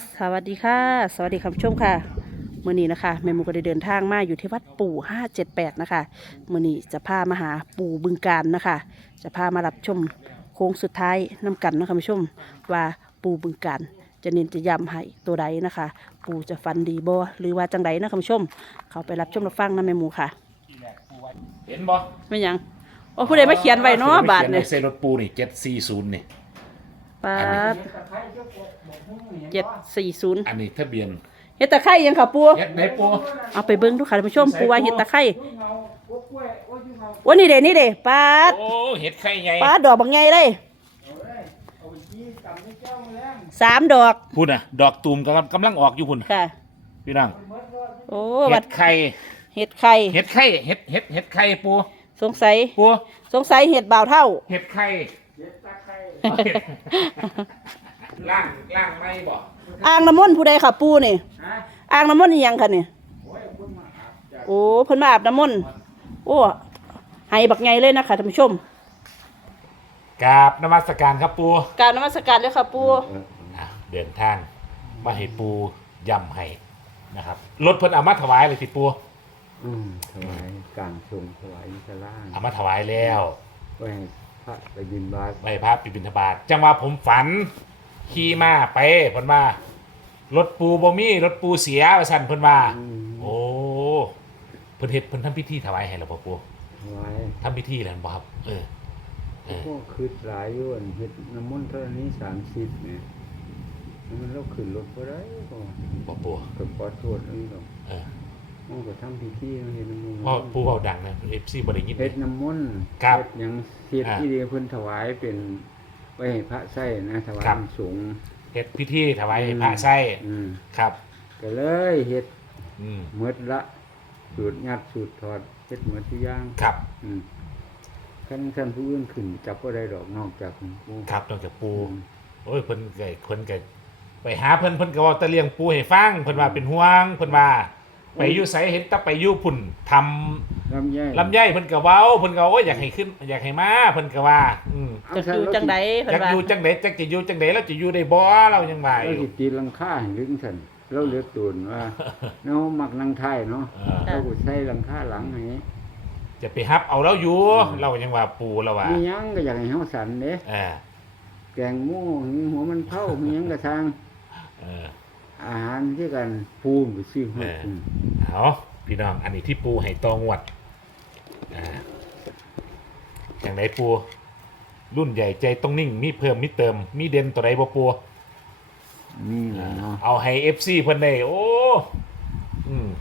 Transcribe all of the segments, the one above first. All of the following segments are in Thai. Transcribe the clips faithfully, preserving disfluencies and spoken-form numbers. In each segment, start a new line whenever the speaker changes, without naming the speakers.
สวัสดีค่ะสวัสดีคุณผู้ชมค่ะมื่อนี้นะคะแม่หมูก็ได้เดินทางมาอยู่ที่วัดปู่ห้าเจ็ดแปดนะคะมื่อนี้จะพามาหาปู่บึงการนะคะจะพามารับชมโค้งสุดท้ายน้กันนะคะคุณผู้ชมว่าปู่บึงการจะเน้นจะย้ำให้ตัวใดนะคะ ปู่จะฟันดีบ่หรือว่าจังใดนะคะคุณผู้ชมเขาไปรับชมรับฟังนะแม่หมูค่ะ
เห็นบ่
ไม่ยังโอ้ผู้ใดมาเขียนไว้เนาะบาทเนี่ย
เซรถปูนี่เจ็ดสี่ศูนย์นี่
ปาดเจ็ดสี่ศูนย์
อันนี้ทะเบียน
เฮ็ดตะไคร้ยังค่ะปู
เฮ็ดไหนปู
เอาไปเบิ้งดูค่ะท่านผู้ชมปูว่าเฮ็ดตะไคร้วันนี้เด้นี่เด้ปาด
โอ้เฮ็ดไข่ใหญ่
ปาดดอกบางใหญ่เลยสามดอก
พุ่นน่ะดอกตูมกำลังกำลังออกอยู่พุ่น
ค่ะ
พี่น้อง
โอ้
เฮ็ดไข่
เฮ็ดไข่
เฮ็ดไข่เฮ็ดเฮ็ดเฮ็ดไข่ปู
สงสัย
ปู
สงสัยเฮ็ดบ่าวเท่า
เฮ็ดไข่เฮ็ดตะไคร้ล่างล่างไม่บ่
อ่างน้ำมนต์ผู้ใดค่ะปูนี่อ่างน้ำมนต์นี่ยังค่ะนี่โอ้เพิ่นมาอาบน้ำมนต์โอ้ให้บักไงเลยนะคะท่านผู้ชม
กราบนมัสการครับปู
กราบนมัสการเลยค่ะปู
เดินทางมาให้ปูย่ำให้นะครับรถเพิ่นเอามาถวายเลยสิปู
อืมถวายกลางทรงถวายสลา
เอามาถวายแล้ว
ไว้ให้พระไปบิณฑบาต
ไว้พระไปบิณฑบาตจังว่าผมฝันขี่มาไปเพิ่นว่ารถปูบ่มีรถปูเสียว่าซั่นเพิ่นว่าโอ้เพิ่นเฮ็ดเพิ่นทำพิธีถวายให้แล้วบ่ปู
ถวาย
ทำพิธีแล้วบ่ครับเออ
เออพวกคือหลายอยู่อันเฮ็ดน้ำมนต์เท่านี้สามสิบเนี่ยมันเราขึ้นรถบ่ได้บ่
บ่ปู
ก็ขอโทษนี่ดอก
เออ
มันก็ทำพิธีเฮ็ดน้ำมนต์
เพราะปูเว้าดังนะ เอฟ ซี บ่ได้ยิน
เฮ็ดน้ำมนต์เฮ็ดหยังเฮ็ดที่เดียวเพิ่นถวายเป็นไว้ให้พระใช้นะถวายสงฆ์
เฮ็ดพิธีถวายให้พระใช้ครับ
ก็เลยเฮ็ด
อืม
หมดละสูตรงัดสูตรถอดเฮ็ดหมดทุกอย่าง
ครับ
อืมคันคันผู้อื่นขึ้นจับบ่ได้ดอกนอกจากปู
ครับนอกจากปูโอ้ยเพิ่นก็เพิ่นก็ไปหาเพิ่นเพิ่นก็เว้าแต่เลี้ยงปูให้ฟังเพิ่นว่าเป็นห่วงเพิ่นว่าไปอยู่ไสเห็นแต่ไปอยู่พุ่นทำ
ลำไย
ลำไยเพิ่นก็เว้าเพิ่นก็โอ้ยอยากให้ขึ้นอยากให้มาเพิ่นก็ว่าอืม
จะอยู่จังได๋เพิ่นว่า
อยากอยู่จังได๋จักจะอยู่จังได๋แล้วจะอยู่ได้บ่เรายังว่า
อยู่เราสิตีลังคาให้ลึงซั่นเราเหลือตูนว่าเนาะมักนั่งท้ายเนาะเราก็ใช้ลังคาหลังให้
จะไปฮับเอาเราอยู่เรายังว่าปูเราว่า
มีหยังก็อยากให้เฮาสั่นเด้
เออ
แกงหมูหัวมันเผามีหยังก็ทาง
เออ
อาหารที่กันปูไปซื้อเฮา
เอาพี่น้องอันนี้ที่ปูให้ตองวดอ่าอย่างไหนปูรุ่นใหญ่ใจต้องนิ่งมีเพิ่มมีเติมมีเด่นตัวใดบ่ปู
มีเนาะ
เอาให้ เอฟ ซี เพิ่นได้โอ้อืม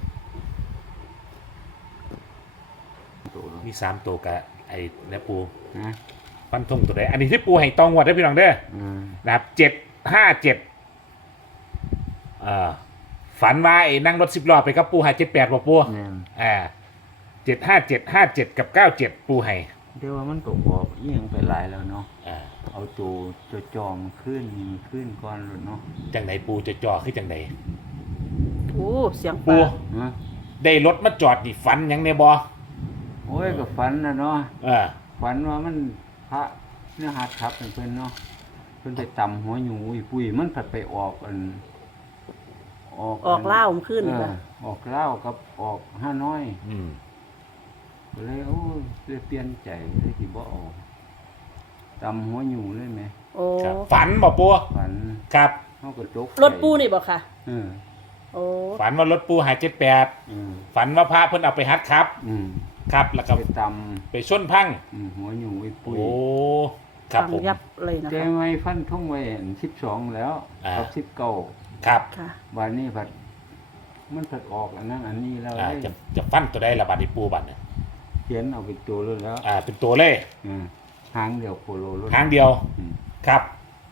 มีสามตัวกะไอ้นะปู
นะ
ฟันธงตัวใดอันนี้ที่ปูให้ตองวดเด้อพี่น้องเด้อนะครับเจ็ดห้าเจ็ดเอ่อฝันว่าไอ้นั่งรถสิบล้อไปกับปูให้เจ็ดแปดบ่ปูอ่าเจ็ดห้าเจ็ดห้าเจ็ดกับเก้าเจ็ดปูให้
เดี๋ยวมันก็บอกอีหยังไปหลายแล้วเนาะอ่าเอาตัวจะจอมขึ้นขึ้นก่อนเนาะ
จังไหนปูจะจ่อขึ้นจังไหน
โอ้เสียง
ปูได้รถมาจอดดิฝันยังในบ่
โอ้ยก็ฝันนะเนาะ
เออ
ฝันว่ามันพระเนื้อหัดครับเพิ่นเนาะเพิ่นไปตำหัวหยูอีปุ้ยมันผัดไปออกอัน
ออกออกเล่าขึ้นค่ะ
ออกเล่ากับออกห้าน้อย
อืม
เลยโอ้เลยเปลี่ยนใจเลยที่บ่ออกตำหัวหยูเลยไหม
โอ้
ฝันบ่ปู
ฝัน
ครับ
เฮาก็ตก
รถปูนี่บ่ค่ะ
เออ
โอ้
ฝันว่ารถปูหายเจ็ดแปดฝันว่าพระเพิ่นเอาไปฮัดครับครับแล้วก็
ไปตำ
ไปชนพัง
หัวหยูอีปุ้ย
โอ้ครับผม
ยับเลยนะคะ
แต่ไม่ฟันทงไว้สิบสองแล้วกับสิบเก้า
ครับ
วันนี้ผัดมันผัดออกอันนั้นอันนี้แล้ว
จะจะฟันตัวได้ละบาดนี้ปูบัดเนี่ย
เขียนเอาเป็นตัวเลยแล้ว
อ่าเป็นตัวเลย
หางเดียวโคโล
หางเดียวครับ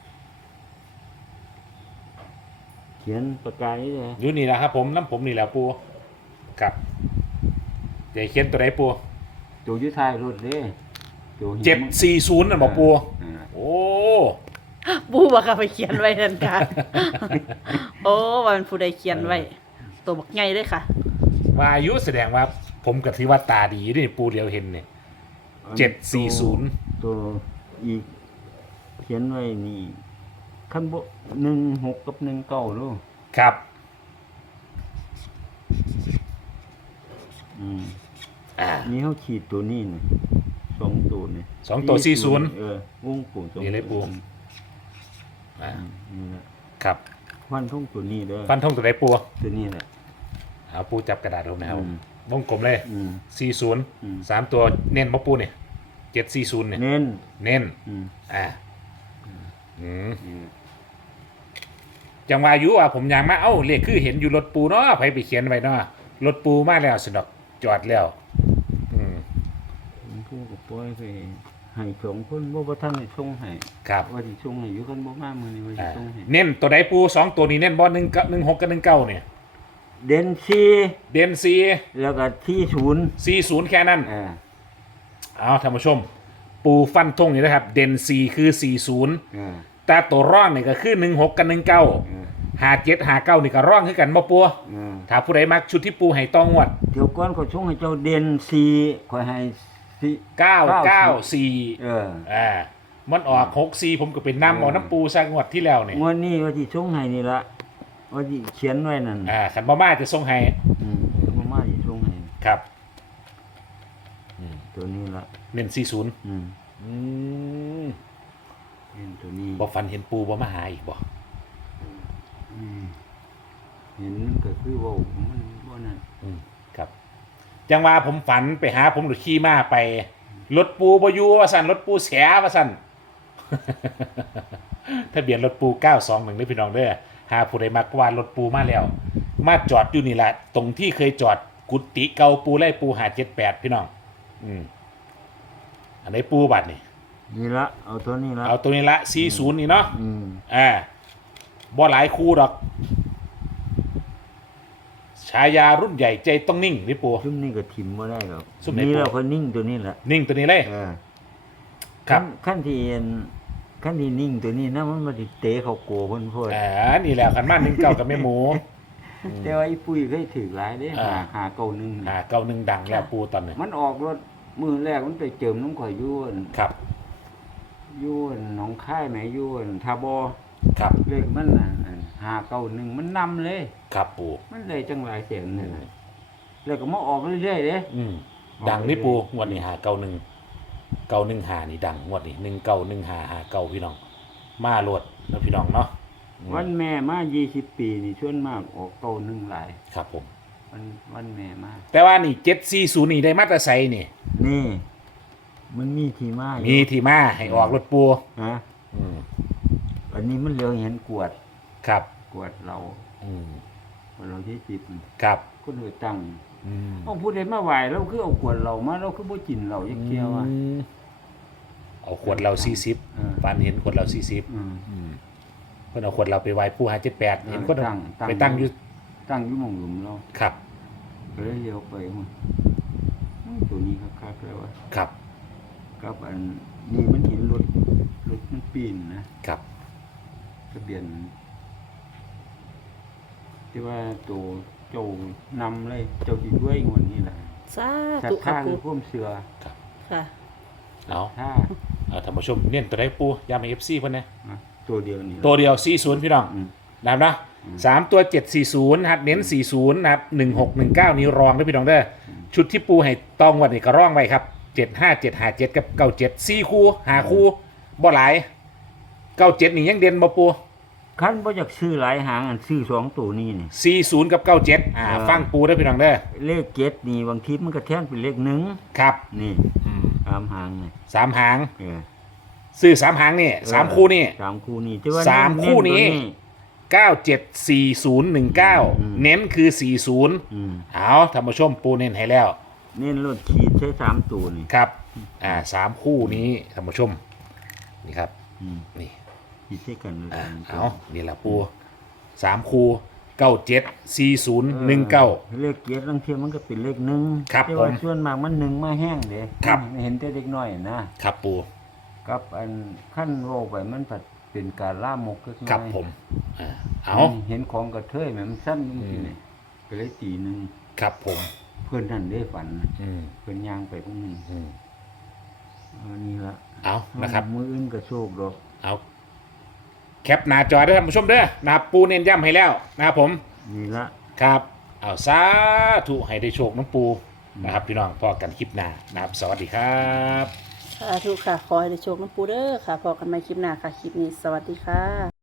เขียนประกาศนี่เลย
อยู่นี่แหละครับผมน้ำผมนี่แหละปูครับจะเขียนตัวไหนปู
ตัวยืดท้ายรถเด้
เจ็ดสี่ศูนย์นั่นบอกปูโอ้
ปูบอกเขาไปเขียนไว้นั่นค่ะโอ้วันผู้ใดเขียนไว้ตัวบักไงเลยค่ะ
มาอายุแสดงว่าผมกับที่ว่าตาดีนี่ปูเดียวเห็นเนี่ยเจ็ดสี่ศูนย์
ตัวอีกเขียนไว้นี่คันบ่หนึ่งหกกับหนึ่งเก้าลูก
ครับ
อืม
อ่า
นี่เขาขีดตัวนี้นี่สองตัวนี่
สองตัวสี่ศูนย์
เออวงกลมสอง
นี่เลยปู่
อืม
อ่า
นี่แหละ
ครับ
ฟันทงตัวนี้เด้อ
ฟันธงตัวไหนปู
ตัวนี้แหละ
เอาปูจับกระดาษลงนะครับ
อืม
วงกลมเลย
อืม
สี่ศูนย์
อืม
สามตัวเน้นมาปูเนี่ยเจ็ดสี่ศูนย์เนี่ย
เน้น
เน้น
อืม
อ่าอืม
นี่
จังว่าอยู่ว่าผมยางมาเอ้าเลขคือเห็นอยู่รถปูเนาะไปไปเขียนไว้เนาะรถปูมาแล้วสนอกจอดแล้ว อืม
ผมพูดกับปล่อยไปให้สองคนบ่บ่ทันได้ส่งให้
ครับ
ว่าสิส่งให้อยู่กันบ่มามื้อนี้ว่าสิ
อ่า
ส่งให้
เน้นตัวไหนปูสองตัวนี้เน้นบอลหนึ่งกับหนึ่งหกกับหนึ่งเก้าเนี่ย
เด่นสี่
เดนซี
แล้วก็ที่ศูนย์
สี่ศูนย์แค่นั้น
อ่า
เอาท่านผู้ชม ปูฟันธงนี่นะครับ เดนซีคือสี่ศูนย์
อ่า
แต่ตัวร่องนี่ก็คือหนึ่งหกกับหนึ่งเก้า
อ่า
หาเจ็ดหาเก้านี่ก็ร่องคือกันมาปัว
อ่า
ถ้าผู้ใดมักชุดที่ปูให้ต้องงวด
เดี๋ยวก่อนก็ส่งให้เจ้าเด่นสี่ขอยให้สี่
เก้าเก้าสี่
เออ
อ่ามันออกหกสี่ผมก็เป็นน้ำหมอน้ำปูซะงวดที่แล้วเนี่ย
งวดนี้ว่าสิส่งให้นี่ละว่าสิเขียนไว้นั่น
อ่าขันมาม่าจะส่งให้
อืมมามาสิส่งให้
ครับ
ตัวนี้ละ
เน้นสี่ศูนย์
อืม
อืม
เห็นตัวนี้
บ่ฟันเห็นปูบ่มาหาอีกบ่
อืมเห็นก็คือเว่ามันบ่นั่น
อืมครับจังว่าผมฝันไปหาผมหลุดขี่มาไปรถปูบ่อยู่ว่าสั่นรถปูแฉว่าสั่น ทะเบียนรถปูเก้าสองหนึ่งนี่พี่น้องเด้อหาผู้ใดมักว่ารถปูมาแล้ว มาจอดอยู่นี่แหละตรงที่เคยจอดกุฏิเก่าปูไล่ปูหาเจ็ดแปดพี่น้อง อืมอันไหนปูบัตรนี่
นี่ละเอาตัวนี้ละ
เอาตัวนี้ละสี่ศูนย์นี่เนาะ
อืม
อ่าบ่หลายคู่ดอกฉายารุ่นใหญ่ใจต้องนิ่งนี่ปู
ซุ่มนี่ก็ทิมบ่ได้หรอก
ซุ่มไหน
นี่
ปู่
เราก็นิ่งตัวนี้แหละ
นิ่งตัวนี้เลย
เออ
ครับ
ขั้นที่เอ็นขั้นที่นิ่งตัวนี้นะมันมาสิเตะเขาโกเพิ่นโพด
อ่านี่แหละขันมาหนึ่งเก้ากับแม่หมู
แต่ว่าไอ้ปุ้ยเคยถือหลายเด้
อ่า
หาหาเก่าหนึง
หาเก้าหนึ่งดังแล้วปูตอนนี้
มันออกรถมือแรกมันไปเจิมน้ำข่อยอยวน
ครับ
อยวนหนองค่ายแหมอยวนทาบอ
ครับ
เลขมันน่ะอันหาเก่าหนึงมันนำเลย
ครับปู
มันเลยจังหลายเสียงนี่แหละแล้วก็มาออกเรื่อยๆเด้
อืมดังนี่ปูงวดนี้หาเก้าหนึ่งเก้าหนึ่งหานี่ดังงวดนี้หนึ่งเก้าหนึ่งหาหาเก้าพี่น้อง มาโลดนะพี่น้องเนาะอืม
วันแม่มายี่สิบปีนี่ส่วนมากออกเก่าหนึงหลาย
ครับผม
วันวันแม่มา
แต่ว่านี่เจ็ดสี่ศูนย์นี่ได้มาตรไซนี่
นี่ มันมีที่มาอยู่
มีที่มาให้ออกรถปู
ฮะ
อืม
อันนี้มันเหลียวเห็นกวด
ครับ
กวดเรา
อืม
เราที่จิบ
ครับ
คนเหลือตังค์
อืม
เอาผู้ใดมาไหวเราคือเอากวดเรามาเราคือบ่กินเราจักเที่ยวอ่ะ
อืมเอาขวดเราสี่สิบ
เออ
ปานเห็นขวดเราสี่สิบ
อืม
อืมเพิ่นเอาขวดเราไปไว้ปูหาเจ็ดแปด
เออ
เห็นคน
ตั้งตั้ง
ไปตั้งอยู่
ตั้งอยู่หม่องหลุมเรา
ครับ
ก็เลยเลี้ยวไปมันอื้อตัวนี้คักๆแล้วอ่ะ
ครับ
กับอันนี่มันเห็นรถรถมันปีนนะครับ ทะเบียนที่ว่าตัวเจ้านำเลยเจ้าสิด้วยงวดนี้แหละ
สา
ชัด
ธุค่ะ
ข้าง
ปู
พ่วมเสือ
ค่ะ
เอา
ถ้า
เอาท่านผู้ชมเน้นตัวใดปูยามเอฟซีเพิ่นนะ
อ่ะตัวเดียวนี่แหละ
ตัวเดียวสี่ศูนย์พี่น้อง
อืม
นะครับนะสามตัวเจ็ดสี่ศูนย์นะครับเน้นสี่ศูนย์นะครับหนึ่งหกหนึ่งเก้านี้รองด้วยพี่น้องเด้ออชุดที่ปูให้ตองวันนี้ก็ร่องไว้ครับเจ็ดห้าเจ็ดห้าเจ็ดกับเก้าเจ็ดสี่คู่หาคู่บ่หลายเก้าเจ็ดนี่ยังเด่นบ่ปู
คันบ่อยากซื้อหลายหางอันซื้อสองตัวนี้นี่
สี่ศูนย์กับเก้าเจ็ดอ่า
เออ
ฟังปูได้อพี่น้องเด้อ
เลขเจ็ดนี่บางทีมันก็แทนเป็นเลขหนึ่ง
ครับ
นี่
อืม
สามหางนี่
สามหาง
เออ
ซื้อสามหางนี่สามคู่นี่
สามคู่นี่ที่ว่า
สามคู่นี้
เตัว
เก้าเจ็ดสี่ศูนย์หนึ่งเก้า
อืม
เน้นคือสี่ศูนย์
อืม
เอาท่านผู้ชมปูเน้นให้แล้ว
เน้นรถขีดใช้สามตัวนี่
ครับอ่าสามคู่นี้ท่านผู้ชมนี่ครับ
อืม
นี่
ขีดใช้กันเลย
อ่าเอานี่แหละปูสามคูเก้าเจ็ดสี่ศูนย์หนึ่งเก้า
เลขเจ็ดบางทีมันก็เป็นเลขหนึ่ง
ครับ
ที่ว่า
ผม
ส่วนมากมันหนึ่งมาแห้งเด้
ครับ
เห็นแต่เด็กน้อยนะครับ
ปู
กับอันขั้นโลไปมันผัดเป็นการล่ามกเล็กน้อย
ครับผมอ่าเอา
เห็นของกระเทยแหมมันสั้นจริงๆนี่ก็เลยตีหนึ่ง
ครับผม
เพื่อนท่านได้ฝัน
อืม
เพื่อนย่างไปพวกนึง
อืม
อันนี้ละ
เอานะครับ
มืออื่นก็โชคดอก
เอาแคปหน้าจอได้ท่านผู้ชมเด้อนะครับปูเน้นย้ำให้แล้วนะครับผม
นี่ละ
ครับเอาสาธุให้ได้โชคน้องปูนะครับพี่น้องพอกันคลิปหน้านะครับสวัสดีครับ
สาธุค่ะ ขอให้ได้โชคน้ำปูเด้อค่ะพอกันใหม่คลิปหน้าค่ะ คลิปนี้สวัสดีค่ะ